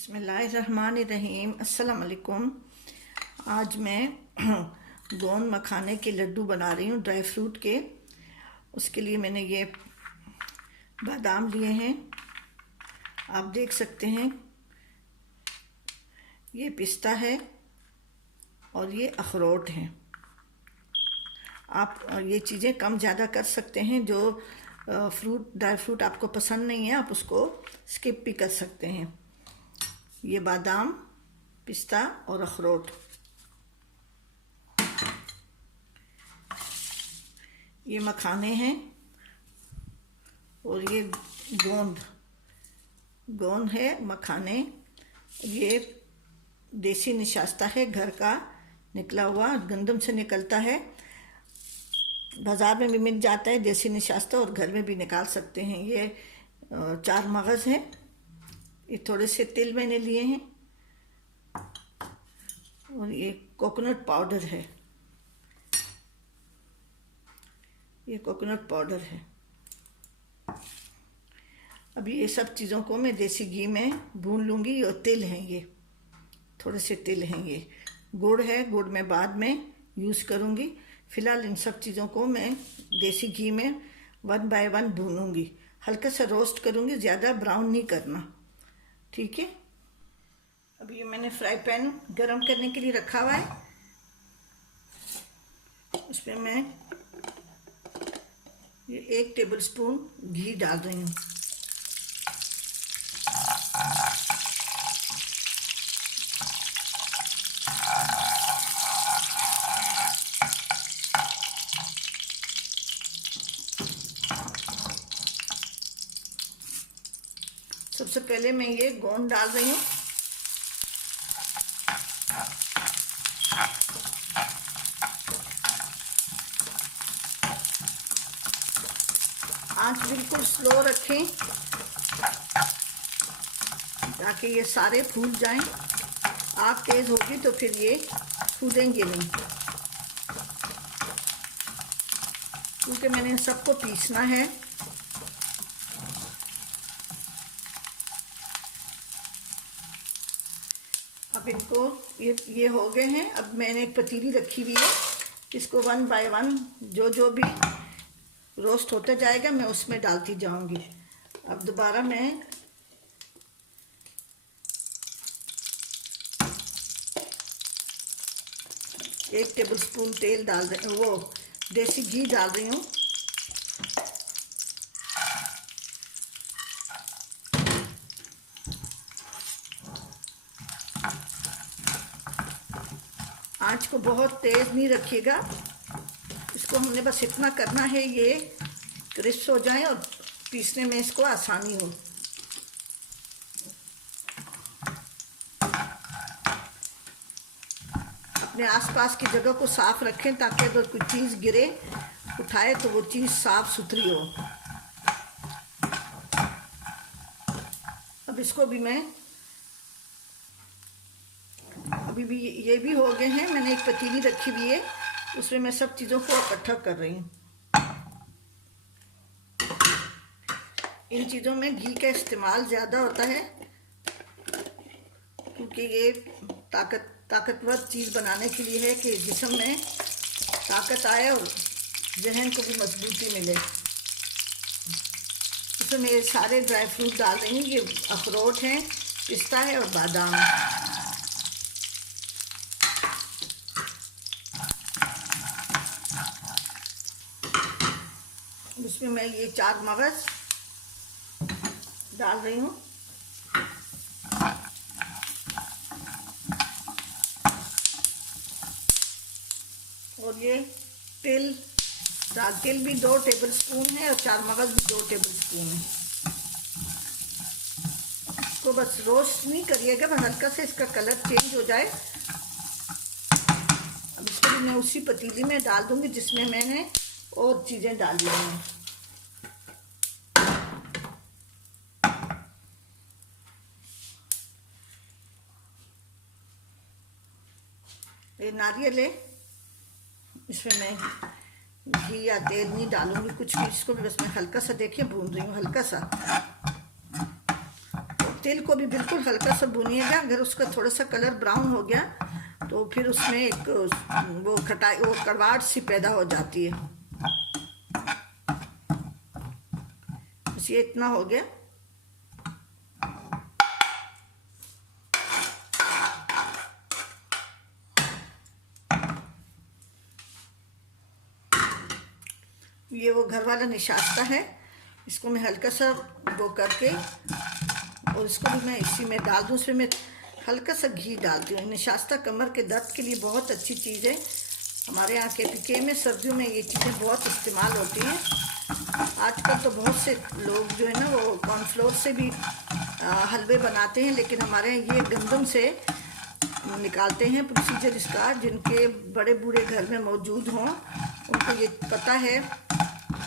बिस्मिल्लाहिर्रहमानिर्रहीम। अस्सलाम वालेकुम। आज मैं गोंद मखाने के लड्डू बना रही हूँ ड्राई फ्रूट के। उसके लिए मैंने ये बादाम लिए हैं, आप देख सकते हैं। ये पिस्ता है और ये अखरोट है। आप ये चीज़ें कम ज़्यादा कर सकते हैं। जो ड्राई फ्रूट आपको पसंद नहीं है आप उसको स्किप भी कर सकते हैं। ये बादाम, पिस्ता और अखरोट, ये मखाने हैं और ये गोंद है, मखाने। ये देसी निशास्ता है, घर का निकला हुआ, गंदम से निकलता है। बाज़ार में भी मिल जाता है देसी निशास्ता, और घर में भी निकाल सकते हैं। ये 4 मगज़ है। ये थोड़े से तिल मैंने लिए हैं और ये कोकोनट पाउडर है। ये कोकोनट पाउडर है। अब ये सब चीज़ों को मैं देसी घी में भून लूँगी। और तिल हैं, ये थोड़े से तिल हैं। ये गुड़ है, गुड़ मैं बाद में यूज़ करूँगी। फ़िलहाल इन सब चीज़ों को मैं देसी घी में 1 बाय 1 भूनूँगी। हल्का सा रोस्ट करूँगी, ज़्यादा ब्राउन नहीं करना, ठीक है। अब ये मैंने फ्राई पैन गरम करने के लिए रखा हुआ है। उसमें मैं ये 1 टेबलस्पून घी डाल रही हूँ। सबसे पहले मैं ये गोंद डाल रही हूँ। आंच बिल्कुल स्लो रखें ताकि ये सारे फूल जाएं। आग तेज़ होगी तो फिर ये फूलेंगे नहीं, क्योंकि मैंने सबको पीसना है। अब इनको ये हो गए हैं। अब मैंने एक पतीली रखी हुई है, इसको 1 बाय 1 जो भी रोस्ट होता जाएगा मैं उसमें डालती जाऊंगी। अब दोबारा मैं एक टेबलस्पून तेल डाल रही हूँ, वो देसी घी डाल रही हूँ। आंच को बहुत तेज़ नहीं रखिएगा। इसको हमने बस इतना करना है ये क्रिस्प हो जाए और पीसने में इसको आसानी हो। अपने आसपास की जगह को साफ रखें ताकि अगर कोई चीज़ गिरे उठाए तो वो चीज़ साफ सुथरी हो। अब इसको भी मैं अभी भी ये भी हो गए हैं। मैंने एक पतीली रखी हुई है, उसमें मैं सब चीज़ों को इकट्ठा कर रही हूँ। इन चीज़ों में घी का इस्तेमाल ज़्यादा होता है क्योंकि ये ताकतवर चीज़ बनाने के लिए है कि जिस्म में ताकत आए और जहन को भी मजबूती मिले। इसमें मैं सारे ड्राई फ्रूट डाल रही हूँ। ये अखरोट हैं, पिस्ता है और बादाम। उसमें मैं ये 4 मगज़ डाल रही हूँ। और ये तिल भी 2 टेबलस्पून है और 4 मगज़ भी 2 टेबलस्पून है। इसको बस रोस्ट नहीं करिएगा, बस हल्का से इसका कलर चेंज हो जाए। अब इसको भी मैं उसी पतीली में डाल दूंगी जिसमें मैंने और चीज़ें डाली हैं। ये नारियल है, इसमें मैं घी या तेल नहीं डालूंगी कुछ भी। इसको भी बस मैं हल्का सा देखिए भून रही हूँ, हल्का सा। तिल को भी बिल्कुल हल्का सा भूनिएगा। अगर उसका थोड़ा सा कलर ब्राउन हो गया तो फिर उसमें एक वो खटाई, वो कड़वाहट सी पैदा हो जाती है। बस ये इतना हो गया। ये वो घर वाला निशास्ता है, इसको मैं हल्का सा वो करके और इसको भी मैं इसी में डाल दूँ। इसमें मैं हल्का सा घी डालती हूँ। निशास्ता कमर के दर्द के लिए बहुत अच्छी चीज़ है। हमारे यहाँ के पीके में सर्दियों में ये चीज़ें बहुत इस्तेमाल होती हैं। आजकल तो बहुत से लोग जो है ना वो कॉर्नफ्लोर से भी हलवे बनाते हैं, लेकिन हमारे यहाँ ये गंदम से निकालते हैं। प्रोसीजर इसका, जिनके बड़े बूढ़े घर में मौजूद हों उनको ये पता है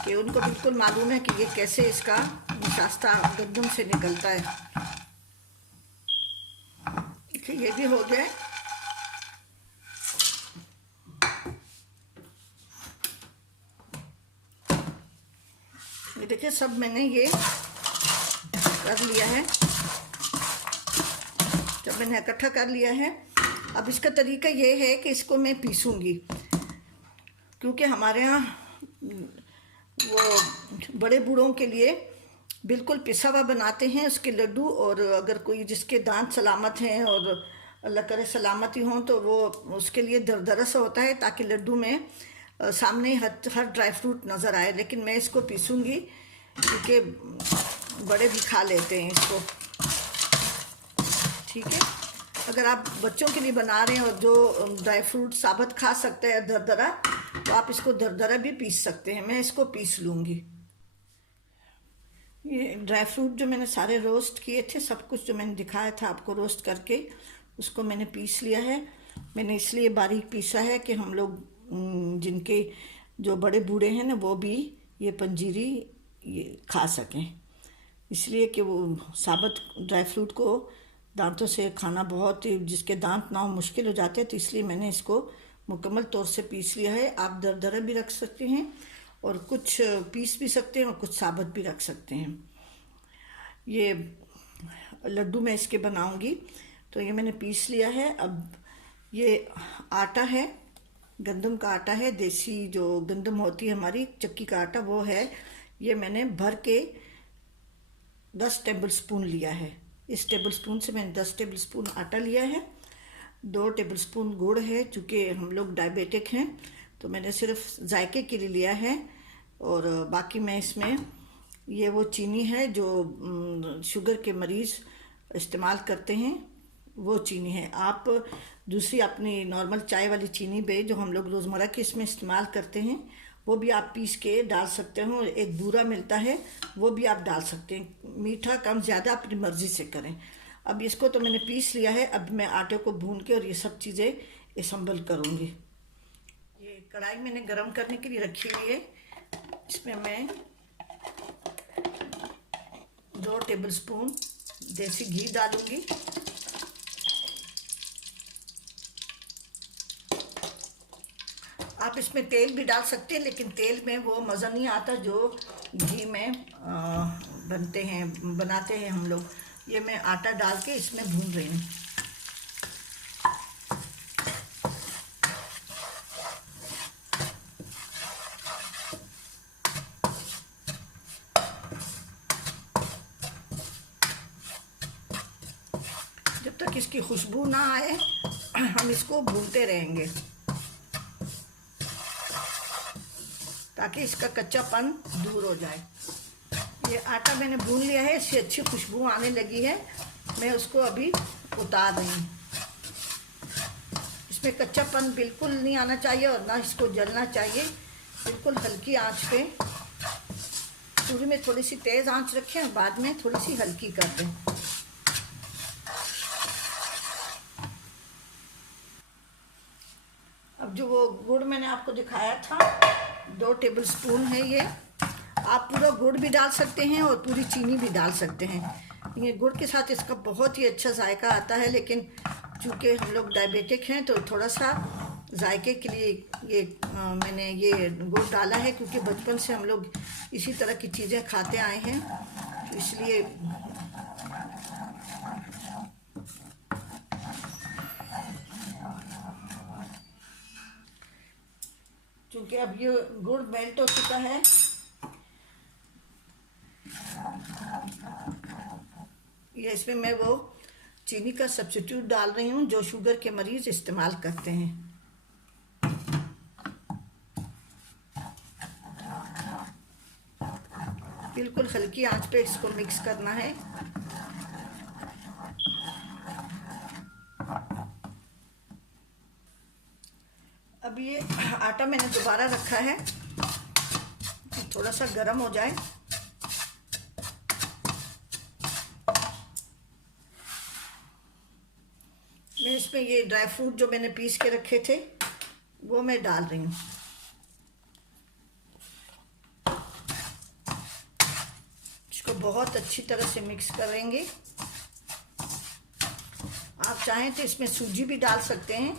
कि उनको बिल्कुल मालूम है कि ये कैसे इसका निशास्ता गंदम से निकलता है। देखिए ये भी हो गया। ये देखिए सब मैंने ये कर लिया है, जब मैंने इकट्ठा कर लिया है। अब इसका तरीका ये है कि इसको मैं पीसूँगी, क्योंकि हमारे यहाँ वो बड़े बूढ़ों के लिए बिल्कुल पिसा हुआ बनाते हैं उसके लड्डू। और अगर कोई जिसके दांत सलामत हैं और अल्लाह करे सलामती हों तो वो उसके लिए दरदरा सा होता है, ताकि लड्डू में सामने हर ड्राई फ्रूट नज़र आए। लेकिन मैं इसको पीसूँगी क्योंकि बड़े भी खा लेते हैं इसको, ठीक है। अगर आप बच्चों के लिए बना रहे हैं और जो ड्राई फ्रूट साबुत खा सकते हैं दरदरा, तो आप इसको दरदरा भी पीस सकते हैं। मैं इसको पीस लूँगी। ये ड्राई फ्रूट जो मैंने सारे रोस्ट किए थे, सब कुछ जो मैंने दिखाया था आपको रोस्ट करके, उसको मैंने पीस लिया है। मैंने इसलिए बारीक पीसा है कि हम लोग जिनके जो बड़े बूढ़े हैं ना वो भी ये पंजीरी ये खा सकें, इसलिए कि वो साबुत ड्राई फ्रूट को दांतों से खाना बहुत ही, जिसके दांत ना हो मुश्किल हो जाते हैं, तो इसलिए मैंने इसको मुकम्मल तौर से पीस लिया है। आप दरदरा भी रख सकते हैं और कुछ पीस भी सकते हैं और कुछ साबुत भी रख सकते हैं। ये लड्डू मैं इसके बनाऊंगी, तो ये मैंने पीस लिया है। अब ये आटा है, गंदम का आटा है, देसी जो गंदम होती है हमारी चक्की का आटा, वो है। ये मैंने भर के 10 टेबल स्पून लिया है। इस टेबल स्पून से मैंने 10 टेबल स्पून आटा लिया है। 2 टेबल स्पून गुड़ है, चूँकि हम लोग डायबिटिक हैं तो मैंने सिर्फ जायके के लिए लिया है। और बाकी मैं इसमें ये वो चीनी है जो शुगर के मरीज़ इस्तेमाल करते हैं, वो चीनी है। आप दूसरी अपनी नॉर्मल चाय वाली चीनी भी जो हम लोग रोज़मर्रा के इसमें इस्तेमाल करते हैं, वो भी आप पीस के डाल सकते हो। एक बूरा मिलता है, वो भी आप डाल सकते हैं। मीठा कम ज़्यादा अपनी मर्ज़ी से करें। अब इसको तो मैंने पीस लिया है। अब मैं आटे को भून के और ये सब चीज़ें असम्बल करूँगी। ये कढ़ाई मैंने गरम करने के लिए रखी हुई है। इसमें मैं 2 टेबल स्पून देसी घी डालूँगी। आप इसमें तेल भी डाल सकते हैं, लेकिन तेल में वो मज़ा नहीं आता जो घी में बनाते हैं हम लोग। ये मैं आटा डाल के इसमें भून रही हूँ। जब तक इसकी खुशबू ना आए हम इसको भूनते रहेंगे, ताकि इसका कच्चापन दूर हो जाए। ये आटा मैंने भून लिया है, इससे अच्छी खुशबू आने लगी है। मैं उसको अभी उतार रही हूँ। इसमें कच्चापन बिल्कुल नहीं आना चाहिए और ना इसको जलना चाहिए। बिल्कुल हल्की आंच पे, शुरू में थोड़ी सी तेज़ आंच रखें और बाद में थोड़ी सी हल्की कर दें। अब जो वो गुड़ मैंने आपको दिखाया था, 2 टेबल स्पून है ये। आप पूरा गुड़ भी डाल सकते हैं और पूरी चीनी भी डाल सकते हैं। ये गुड़ के साथ इसका बहुत ही अच्छा जायका आता है, लेकिन चूँकि हम लोग डायबिटिक हैं तो थोड़ा सा जायके के लिए ये मैंने ये गुड़ डाला है, क्योंकि बचपन से हम लोग इसी तरह की चीज़ें खाते आए हैं, तो इसलिए क्योंकि अब ये गुड़ मेल्ट हो चुका है। ये इसमें मैं वो चीनी का सब्स्टिट्यूट डाल रही हूँ जो शुगर के मरीज़ इस्तेमाल करते हैं। बिल्कुल हल्की आंच पे इसको मिक्स करना है। अब ये आटा मैंने दोबारा रखा है, थोड़ा सा गर्म हो जाए। मैं इसमें ये ड्राई फ्रूट जो मैंने पीस के रखे थे वो मैं डाल रही हूँ। इसको बहुत अच्छी तरह से मिक्स करेंगे। आप चाहें तो इसमें सूजी भी डाल सकते हैं,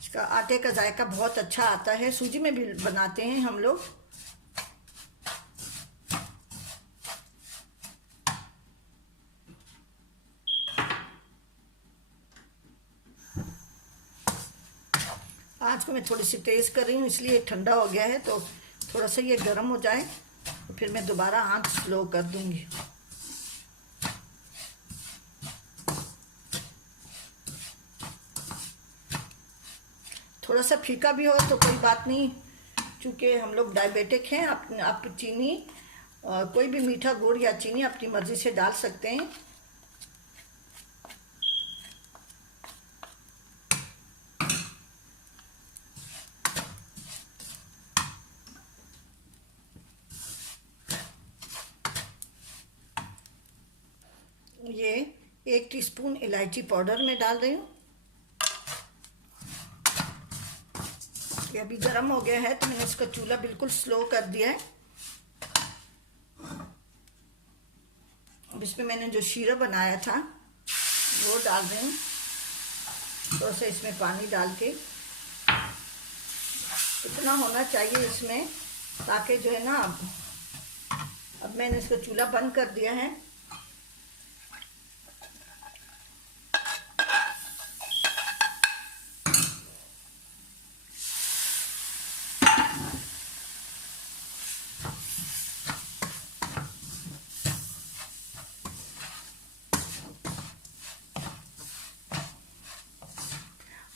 इसका आटे का जायका बहुत अच्छा आता है। सूजी में भी बनाते हैं हम लोग। आज को मैं थोड़ी सी तेज़ कर रही हूँ इसलिए ठंडा हो गया है, तो थोड़ा सा ये गर्म हो जाए तो फिर मैं दोबारा आंच स्लो कर दूंगी। थोड़ा सा फीका भी हो तो कोई बात नहीं, क्योंकि हम लोग डायबिटिक हैं। आप चीनी कोई भी मीठा गुड़ या चीनी अपनी मर्ज़ी से डाल सकते हैं। ये 1 टीस्पून इलायची पाउडर में डाल रही हूँ। ये अभी गर्म हो गया है तो मैंने इसका चूल्हा बिल्कुल स्लो कर दिया है। अब इसमें मैंने जो शीरा बनाया था वो डाल रही हूँ। थोड़ा सा इसमें पानी डाल के, इतना होना चाहिए इसमें ताकि जो है ना, अब मैंने इसका चूल्हा बंद कर दिया है।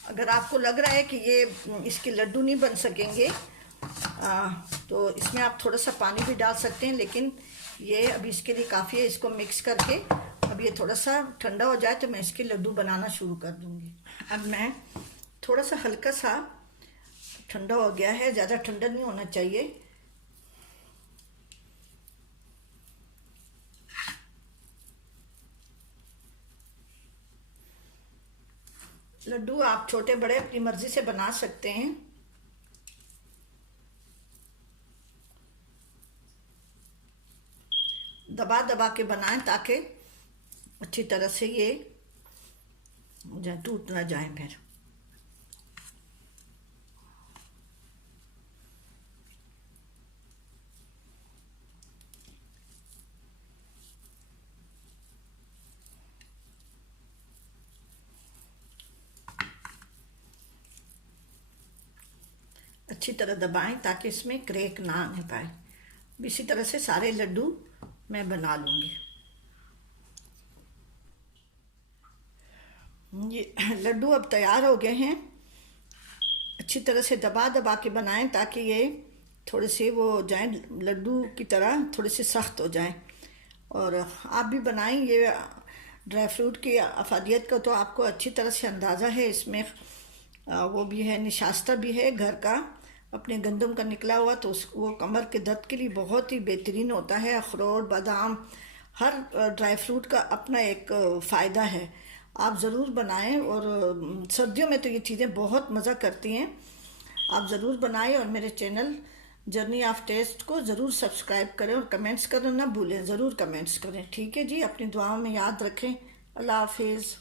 अगर आपको लग रहा है कि ये इसके लड्डू नहीं बन सकेंगे तो इसमें आप थोड़ा सा पानी भी डाल सकते हैं, लेकिन ये अभी इसके लिए काफ़ी है। इसको मिक्स करके अब ये थोड़ा सा ठंडा हो जाए तो मैं इसके लड्डू बनाना शुरू कर दूँगी। अब मैं थोड़ा सा हल्का सा ठंडा हो गया है, ज़्यादा ठंडा नहीं होना चाहिए। लड्डू आप छोटे बड़े अपनी मर्जी से बना सकते हैं। दबा दबा के बनाएं ताकि अच्छी तरह से ये टूट ना जाए। फिर अच्छी तरह दबाएं ताकि इसमें क्रैक ना आने पाए। इसी तरह से सारे लड्डू मैं बना लूँगी। ये लड्डू अब तैयार हो गए हैं। अच्छी तरह से दबा दबा के बनाएं ताकि ये थोड़े से वो हो जाएं, लड्डू की तरह थोड़े से सख्त हो जाएं। और आप भी बनाएं। ये ड्राई फ्रूट की अफादियत का तो आपको अच्छी तरह से अंदाज़ा है। इसमें वो भी है, निशास्ता भी है घर का, अपने गंदम का निकला हुआ, तो वो कमर के दर्द के लिए बहुत ही बेहतरीन होता है। अखरोट, बादाम, हर ड्राई फ्रूट का अपना एक फ़ायदा है। आप ज़रूर बनाएं। और सर्दियों में तो ये चीज़ें बहुत मज़ा करती हैं। आप ज़रूर बनाएं और मेरे चैनल जर्नी ऑफ टेस्ट को ज़रूर सब्सक्राइब करें और कमेंट्स करना ना भूलें। ज़रूर कमेंट्स करें, ठीक है जी। अपनी दुआओं में याद रखें। अल्लाह हाफिज़।